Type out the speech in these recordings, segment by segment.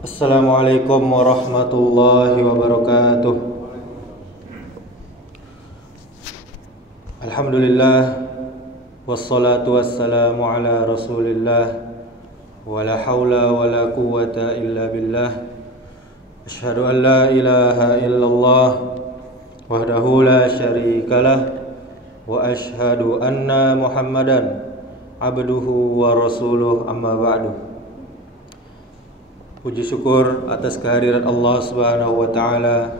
Assalamualaikum warahmatullahi wabarakatuh. Alhamdulillah, wassalatu wassalamu ala rasulillah, wala hawla wala quwwata illa billah. Asyhadu an la ilaha illallah wahdahu la syarikalah, wa asyhadu anna Muhammadan abduhu wa rasuluh, amma ba'du. Puji syukur atas kehadiran Allah Subhanahu wa taala.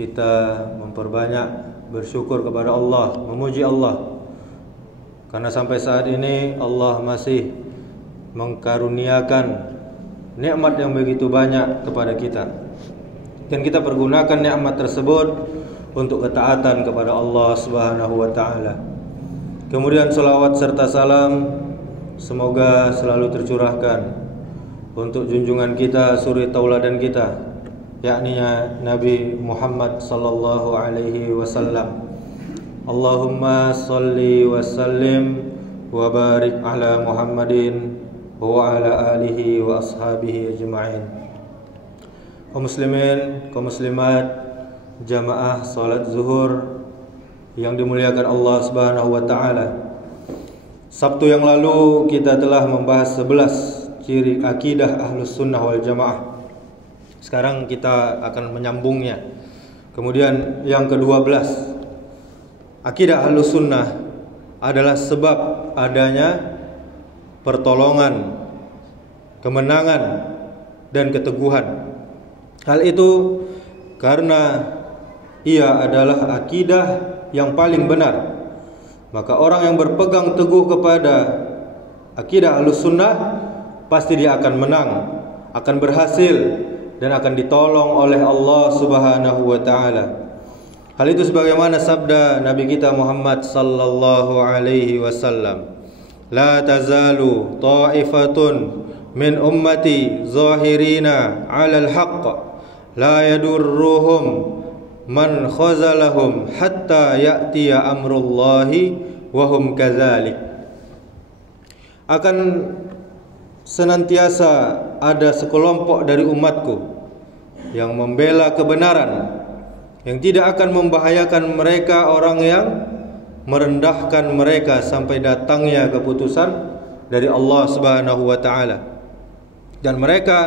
Kita memperbanyak bersyukur kepada Allah, memuji Allah, karena sampai saat ini Allah masih mengkaruniakan nikmat yang begitu banyak kepada kita, dan kita pergunakan nikmat tersebut untuk ketaatan kepada Allah Subhanahu wa taala. Kemudian selawat serta salam semoga selalu tercurahkan untuk junjungan kita, suri tauladan kita, yakni Nabi Muhammad sallallahu alaihi wasallam. Allahumma salli wa sallim wa barik ala Muhammadin wa ala alihi wa ashabihi ajma'in. Kaum muslimin, kaum muslimat, jamaah salat zuhur yang dimuliakan Allah Subhanahu wa taala. Sabtu yang lalu kita telah membahas 11 ciri akidah Ahlus Sunnah wal Jamaah. Sekarang kita akan menyambungnya. Kemudian yang ke-12, akidah Ahlus Sunnah adalah sebab adanya pertolongan, kemenangan, dan keteguhan. Hal itu karena ia adalah akidah yang paling benar. Maka orang yang berpegang teguh kepada akidah Ahlus Sunnah pasti dia akan menang, akan berhasil, dan akan ditolong oleh Allah Subhanahu wa taala. Hal itu sebagaimana sabda Nabi kita Muhammad sallallahu alaihi wasallam, "La tazalu ta'ifatun min ummati zahirina 'alal haqq, la yadurruhum man khazalahum hatta ya'tiya amrullahi wa hum kadzalik." Akan senantiasa ada sekelompok dari umatku yang membela kebenaran, yang tidak akan membahayakan mereka orang yang merendahkan mereka sampai datangnya keputusan dari Allah Subhanahu wa taala, dan mereka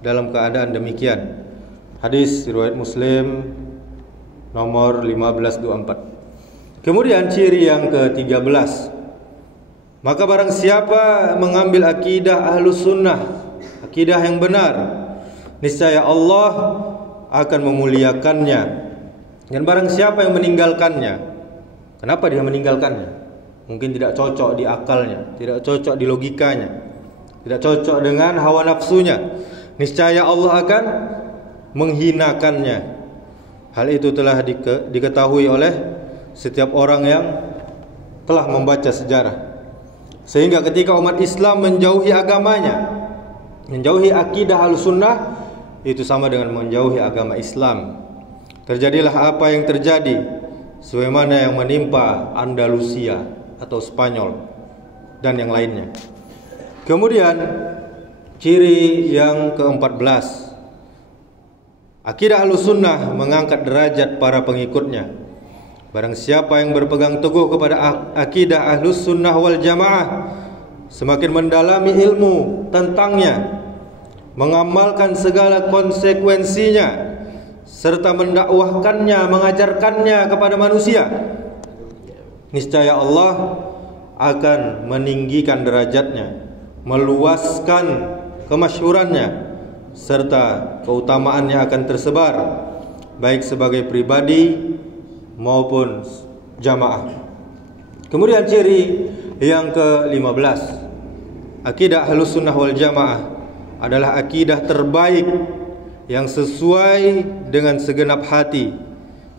dalam keadaan demikian. Hadis riwayat Muslim nomor 1524. Kemudian ciri yang ke-13, maka barang siapa mengambil akidah Ahlus Sunnah, akidah yang benar, niscaya Allah akan memuliakannya. Dan barang siapa yang meninggalkannya, kenapa dia meninggalkannya? Mungkin tidak cocok di akalnya, tidak cocok di logikanya, tidak cocok dengan hawa nafsunya, niscaya Allah akan menghinakannya. Hal itu telah diketahui oleh setiap orang yang telah membaca sejarah. Sehingga ketika umat Islam menjauhi agamanya, menjauhi akidah Ahlussunnah, itu sama dengan menjauhi agama Islam. Terjadilah apa yang terjadi, sebagaimana yang menimpa Andalusia atau Spanyol dan yang lainnya. Kemudian ciri yang ke-14, akidah Ahlussunnah mengangkat derajat para pengikutnya. Barang siapa yang berpegang teguh kepada akidah Ahlus Sunnah wal Jamaah, semakin mendalami ilmu tentangnya, mengamalkan segala konsekuensinya, serta mendakwahkannya, mengajarkannya kepada manusia, niscaya Allah akan meninggikan derajatnya, meluaskan kemasyhurannya, serta keutamaannya akan tersebar baik sebagai pribadi maupun jamaah. Kemudian ciri yang ke-15, akidah Ahlus Sunnah wal Jamaah adalah akidah terbaik yang sesuai dengan segenap hati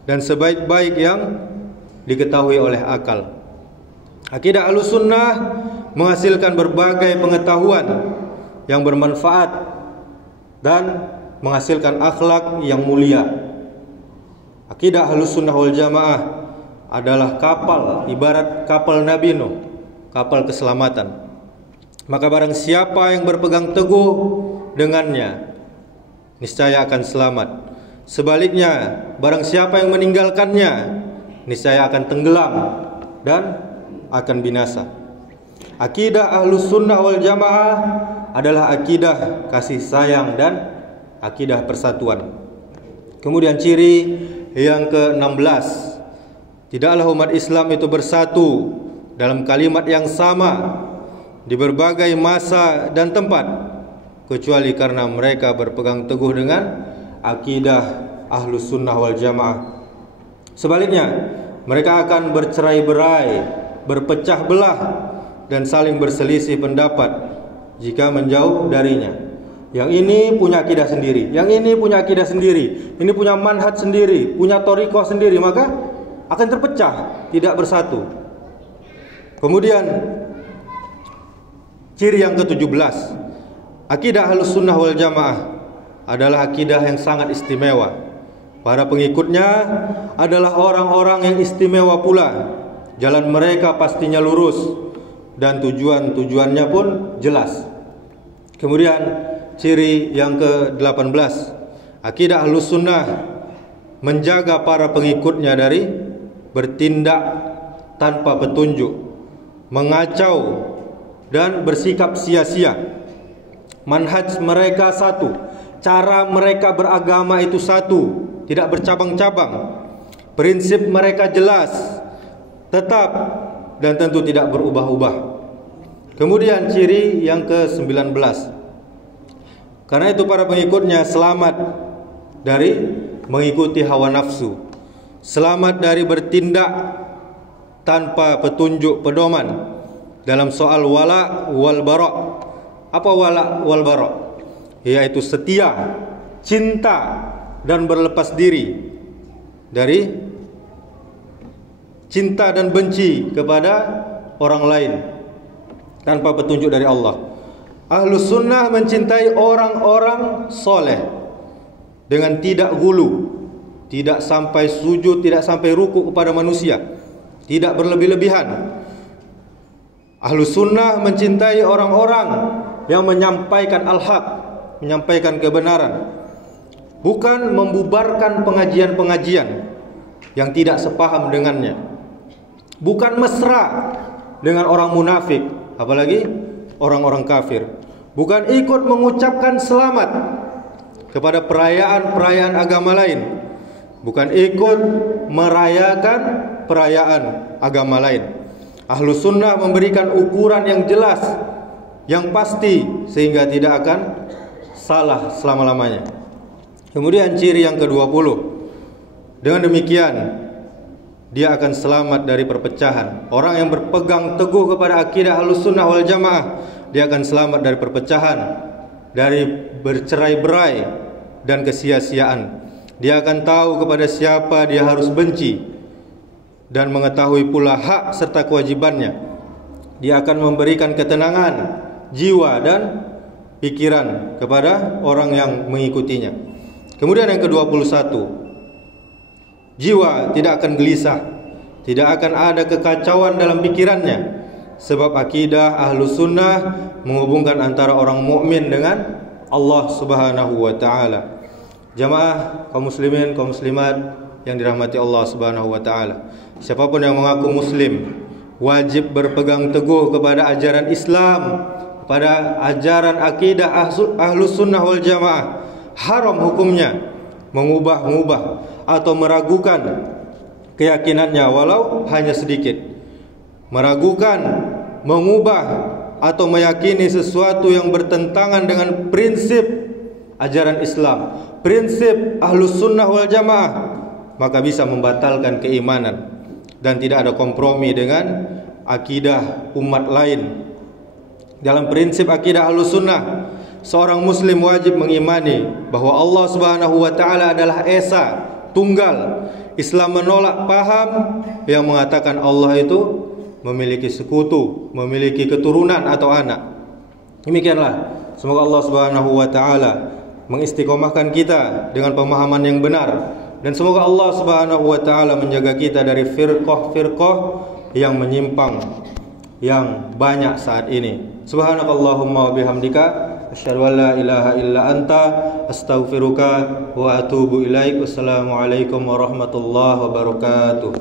dan sebaik-baik yang diketahui oleh akal. Akidah Ahlus Sunnah menghasilkan berbagai pengetahuan yang bermanfaat dan menghasilkan akhlak yang mulia. Akidah Ahlus Sunnah wal Jamaah adalah kapal, ibarat kapal Nabi Nuh, kapal keselamatan. Maka barang siapa yang berpegang teguh dengannya, niscaya akan selamat. Sebaliknya, barang siapa yang meninggalkannya, niscaya akan tenggelam dan akan binasa. Akidah Ahlus Sunnah wal Jamaah adalah akidah kasih sayang dan akidah persatuan. Kemudian ciri yang ke-16, tidaklah umat Islam itu bersatu dalam kalimat yang sama di berbagai masa dan tempat, kecuali karena mereka berpegang teguh dengan akidah Ahlus Sunnah wal Jamaah. Sebaliknya, mereka akan bercerai-berai, berpecah belah, dan saling berselisih pendapat jika menjauh darinya. Yang ini punya akidah sendiri, yang ini punya akidah sendiri, ini punya manhaj sendiri, punya thariqah sendiri, maka akan terpecah, tidak bersatu. Kemudian ciri yang ke-17, akidah Ahlus Sunnah wal Jamaah adalah akidah yang sangat istimewa. Para pengikutnya adalah orang-orang yang istimewa pula. Jalan mereka pastinya lurus dan tujuannya pun jelas. Kemudian ciri yang ke-18, akidah Ahlus Sunnah menjaga para pengikutnya dari bertindak tanpa petunjuk, mengacau dan bersikap sia-sia. Manhaj mereka satu, cara mereka beragama itu satu, tidak bercabang-cabang. Prinsip mereka jelas, tetap, dan tentu tidak berubah-ubah. Kemudian ciri yang ke-19, karena itu para pengikutnya selamat dari mengikuti hawa nafsu, selamat dari bertindak tanpa petunjuk pedoman dalam soal wala wal bara. Apa wala wal bara? Yaitu setia, cinta, dan berlepas diri dari cinta dan benci kepada orang lain tanpa petunjuk dari Allah. Ahlus Sunnah mencintai orang-orang soleh dengan tidak gulu, tidak sampai sujud, tidak sampai ruku kepada manusia, tidak berlebih-lebihan. Ahlus Sunnah mencintai orang-orang yang menyampaikan al-haq, menyampaikan kebenaran, bukan membubarkan pengajian-pengajian yang tidak sepaham dengannya, bukan mesra dengan orang munafik, apalagi orang-orang kafir, bukan ikut mengucapkan selamat kepada perayaan-perayaan agama lain, bukan ikut merayakan perayaan agama lain. Ahlus Sunnah memberikan ukuran yang jelas, yang pasti, sehingga tidak akan salah selama-lamanya. Kemudian ciri yang ke-20, dengan demikian dia akan selamat dari perpecahan. Orang yang berpegang teguh kepada akidah Ahlus Sunnah wal Jamaah, dia akan selamat dari perpecahan, dari bercerai-berai dan kesia-siaan. Dia akan tahu kepada siapa dia harus benci dan mengetahui pula hak serta kewajibannya. Dia akan memberikan ketenangan jiwa dan pikiran kepada orang yang mengikutinya. Kemudian yang ke-21, jiwa tidak akan gelisah, tidak akan ada kekacauan dalam pikirannya, sebab akidah Ahlus Sunnah menghubungkan antara orang mukmin dengan Allah Subhanahu wa taala. Jamaah kaum muslimin, kaum muslimat yang dirahmati Allah Subhanahu wa taala, siapapun yang mengaku muslim wajib berpegang teguh kepada ajaran Islam, kepada ajaran akidah Ahlus Sunnah wal Jamaah. Haram hukumnya mengubah-ubah atau meragukan keyakinannya walau hanya sedikit. Meragukan, mengubah atau meyakini sesuatu yang bertentangan dengan prinsip ajaran Islam, prinsip Ahlus Sunnah wal Jamaah, maka bisa membatalkan keimanan dan tidak ada kompromi dengan akidah umat lain. Dalam prinsip akidah Ahlus Sunnah, seorang muslim wajib mengimani bahwa Allah Subhanahu wa taala adalah esa, tunggal. Islam menolak paham yang mengatakan Allah itu memiliki sekutu, memiliki keturunan atau anak. Demikianlah, semoga Allah Subhanahu wa taala mengistiqomahkan kita dengan pemahaman yang benar, dan semoga Allah Subhanahu wa taala menjaga kita dari firqah-firqah yang menyimpang yang banyak saat ini. Subhanakallahumma wa bihamdika asyhadu an la ilaha illa anta astaghfiruka wa atubu ilaik. Wassalamualaikum warahmatullahi wabarakatuh.